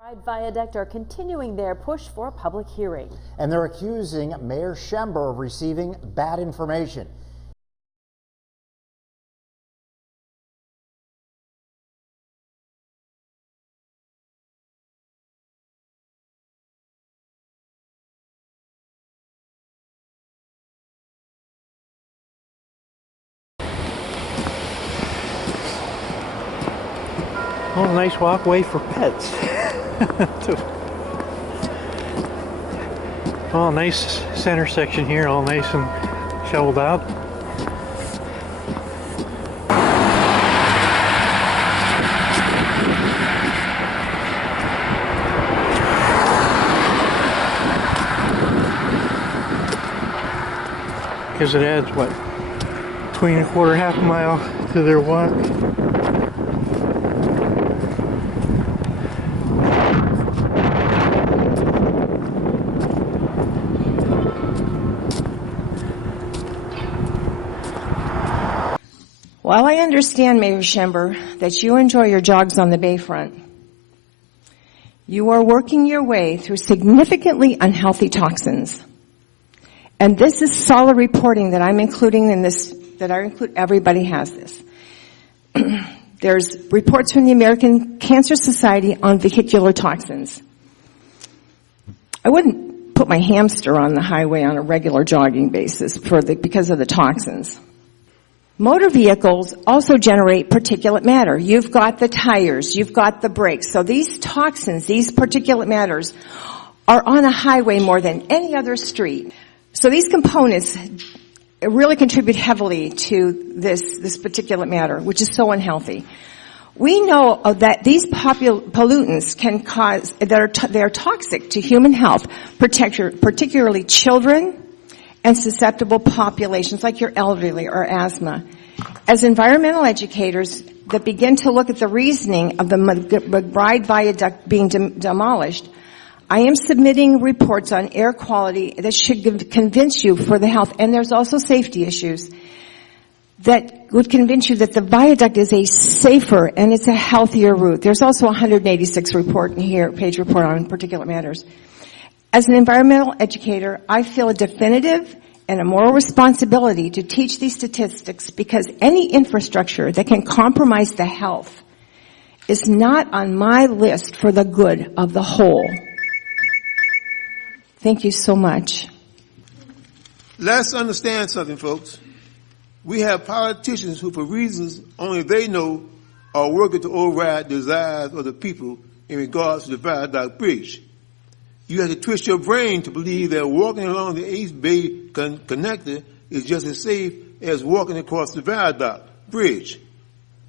McBride Viaduct are continuing their push for a public hearing. And they're accusing Mayor Schember of receiving bad information. Oh, nice walkway for pets. Oh, nice center section here, all nice and shoveled out. Because it adds, what, between a quarter, half a mile to their walk. While I understand, Mayor Schember, that you enjoy your jogs on the bayfront, you are working your way through significantly unhealthy toxins. And this is solid reporting that I'm including in this, that I include, everybody has this. There's reports from the American Cancer Society on vehicular toxins. I wouldn't put my hamster on the highway on a regular jogging basis because of the toxins. Motor vehicles also generate particulate matter. You've got the tires, you've got the brakes. So these toxins, these particulate matters, are on a highway more than any other street. So these components really contribute heavily to this particulate matter, which is so unhealthy. We know that these pollutants can cause, they are toxic to human health, particularly children and susceptible populations like your elderly or asthma. As environmental educators that begin to look at the reasoning of the McBride Viaduct being demolished, I am submitting reports on air quality that should convince you for the health, and there's also safety issues that would convince you that the viaduct is a safer and it's a healthier route. There's also a 186 page report on particulate matters. As an environmental educator, I feel a definitive and a moral responsibility to teach these statistics because any infrastructure that can compromise the health is not on my list for the good of the whole. Thank you so much. Let's understand something, folks. We have politicians who, for reasons only they know, are working to override the desires of the people in regards to the Viaduct Bridge. You have to twist your brain to believe that walking along the East Bay connector is just as safe as walking across the Viaduct Bridge.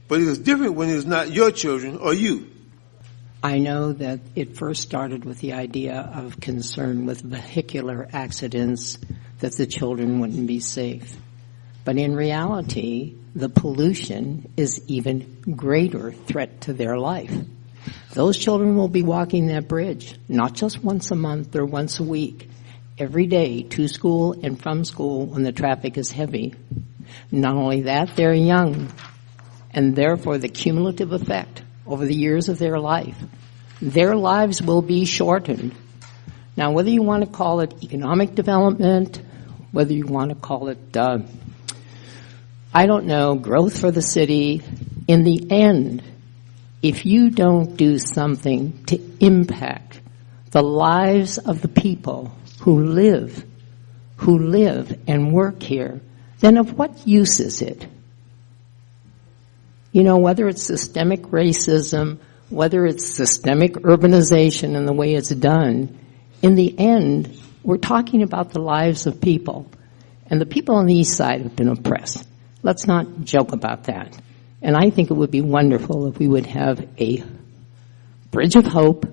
But it is different when it is not your children or you. I know that it first started with the idea of concern with vehicular accidents, that the children wouldn't be safe. But in reality, the pollution is even greater threat to their life. Those children will be walking that bridge, not just once a month or once a week, every day to school and from school when the traffic is heavy. Not only that, they're young, and therefore the cumulative effect over the years of their lives will be shortened. Now, whether you want to call it economic development, whether you want to call it, I don't know, growth for the city, in the end, if you don't do something to impact the lives of the people who live and work here, then of what use is it? You know, whether it's systemic racism, whether it's systemic urbanization and the way it's done, in the end, we're talking about the lives of people. And the people on the east side have been oppressed. Let's not joke about that. And I think it would be wonderful if we would have a bridge of hope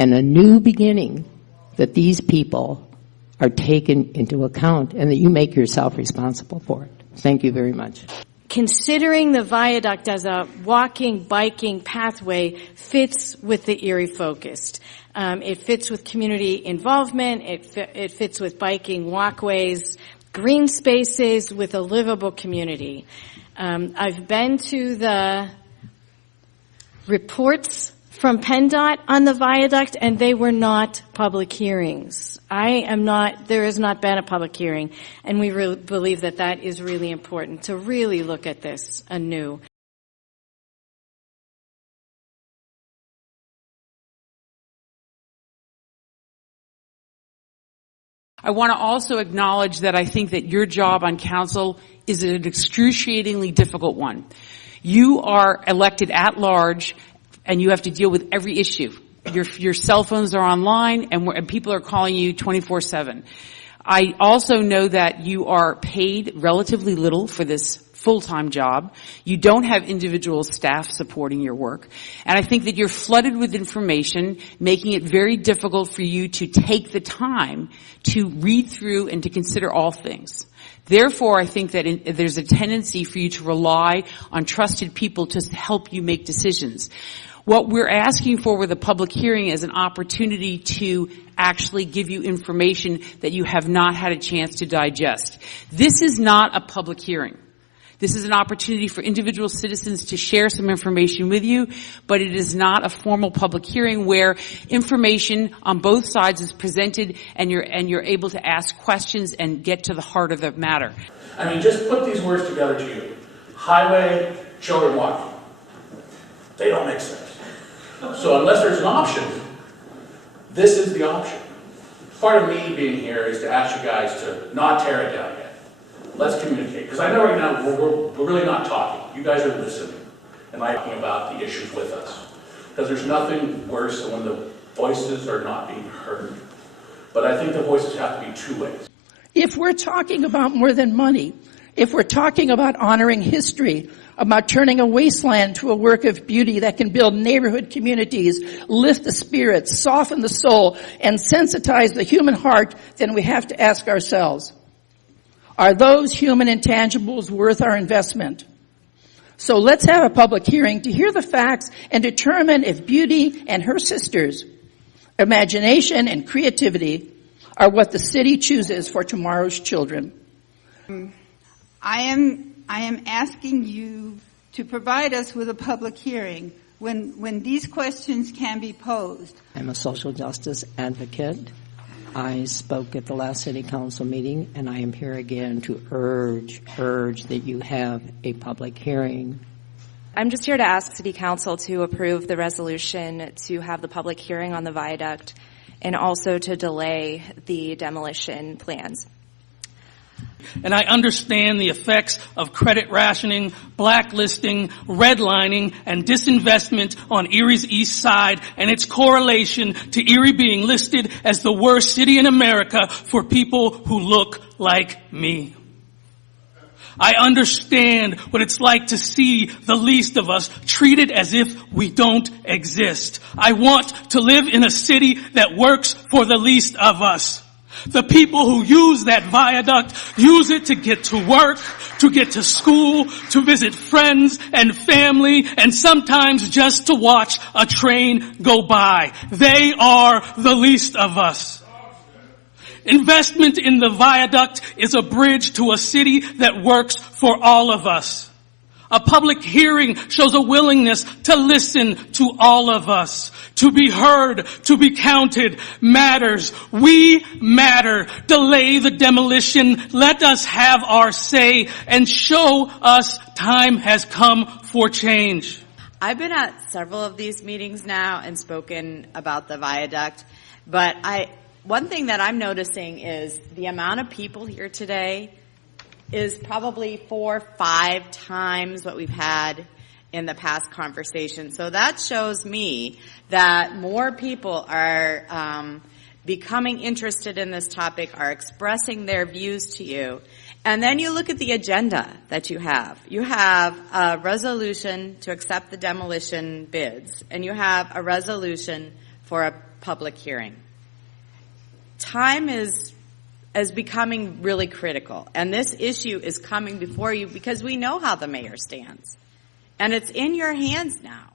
and a new beginning, that these people are taken into account and that you make yourself responsible for it. Thank you very much. Considering the viaduct as a walking, biking pathway fits with the Erie focused. It fits with community involvement. It fits with biking walkways, green spaces with a livable community. I've been to the reports from PennDOT on the viaduct, and they were not public hearings. There has not been a public hearing, and we really believe that that is really important to really look at this anew. I want to also acknowledge that I think that your job on council is an excruciatingly difficult one. You are elected at large, and you have to deal with every issue. Your cell phones are online, and people are calling you 24/7. I also know that you are paid relatively little for this full-time job. You don't have individual staff supporting your work. And I think that you're flooded with information, making it very difficult for you to take the time to read through and to consider all things. Therefore, I think that there's a tendency for you to rely on trusted people to help you make decisions. What we're asking for with a public hearing is an opportunity to actually give you information that you have not had a chance to digest. This is not a public hearing. This is an opportunity for individual citizens to share some information with you, but it is not a formal public hearing where information on both sides is presented and you're able to ask questions and get to the heart of the matter. I mean, just put these words together to you. Highway, children walking. They don't make sense. So unless there's an option, this is the option. Part of me being here is to ask you guys to not tear it down yet. Let's communicate, because I know right now we're really not talking. You guys are listening and talking about the issues with us. Because there's nothing worse than when the voices are not being heard. But I think the voices have to be two ways. If we're talking about more than money, if we're talking about honoring history, about turning a wasteland to a work of beauty that can build neighborhood communities, lift the spirits, soften the soul, and sensitize the human heart, then we have to ask ourselves, are those human intangibles worth our investment? So let's have a public hearing to hear the facts and determine if beauty and her sisters, imagination and creativity, are what the city chooses for tomorrow's children. I am asking you to provide us with a public hearing when these questions can be posed. I'm a social justice advocate. I spoke at the last city council meeting, and I am here again to urge that you have a public hearing. I'm just here to ask city council to approve the resolution to have the public hearing on the viaduct and also to delay the demolition plans. And I understand the effects of credit rationing, blacklisting, redlining, and disinvestment on Erie's east side and its correlation to Erie being listed as the worst city in America for people who look like me. I understand what it's like to see the least of us treated as if we don't exist. I want to live in a city that works for the least of us. The people who use that viaduct use it to get to work, to get to school, to visit friends and family, and sometimes just to watch a train go by. They are the least of us. Investment in the viaduct is a bridge to a city that works for all of us. A public hearing shows a willingness to listen to all of us. To be heard, to be counted matters. We matter. Delay the demolition. Let us have our say and show us time has come for change. I've been at several of these meetings now and spoken about the viaduct, but one thing that I'm noticing is the amount of people here today is probably 4 or 5 times what we've had in the past conversation. So that shows me that more people are becoming interested in this topic, are expressing their views to you. And then you look at the agenda that you have. You have a resolution to accept the demolition bids, and you have a resolution for a public hearing. Time is becoming really critical, and this issue is coming before you because we know how the mayor stands. And it's in your hands now.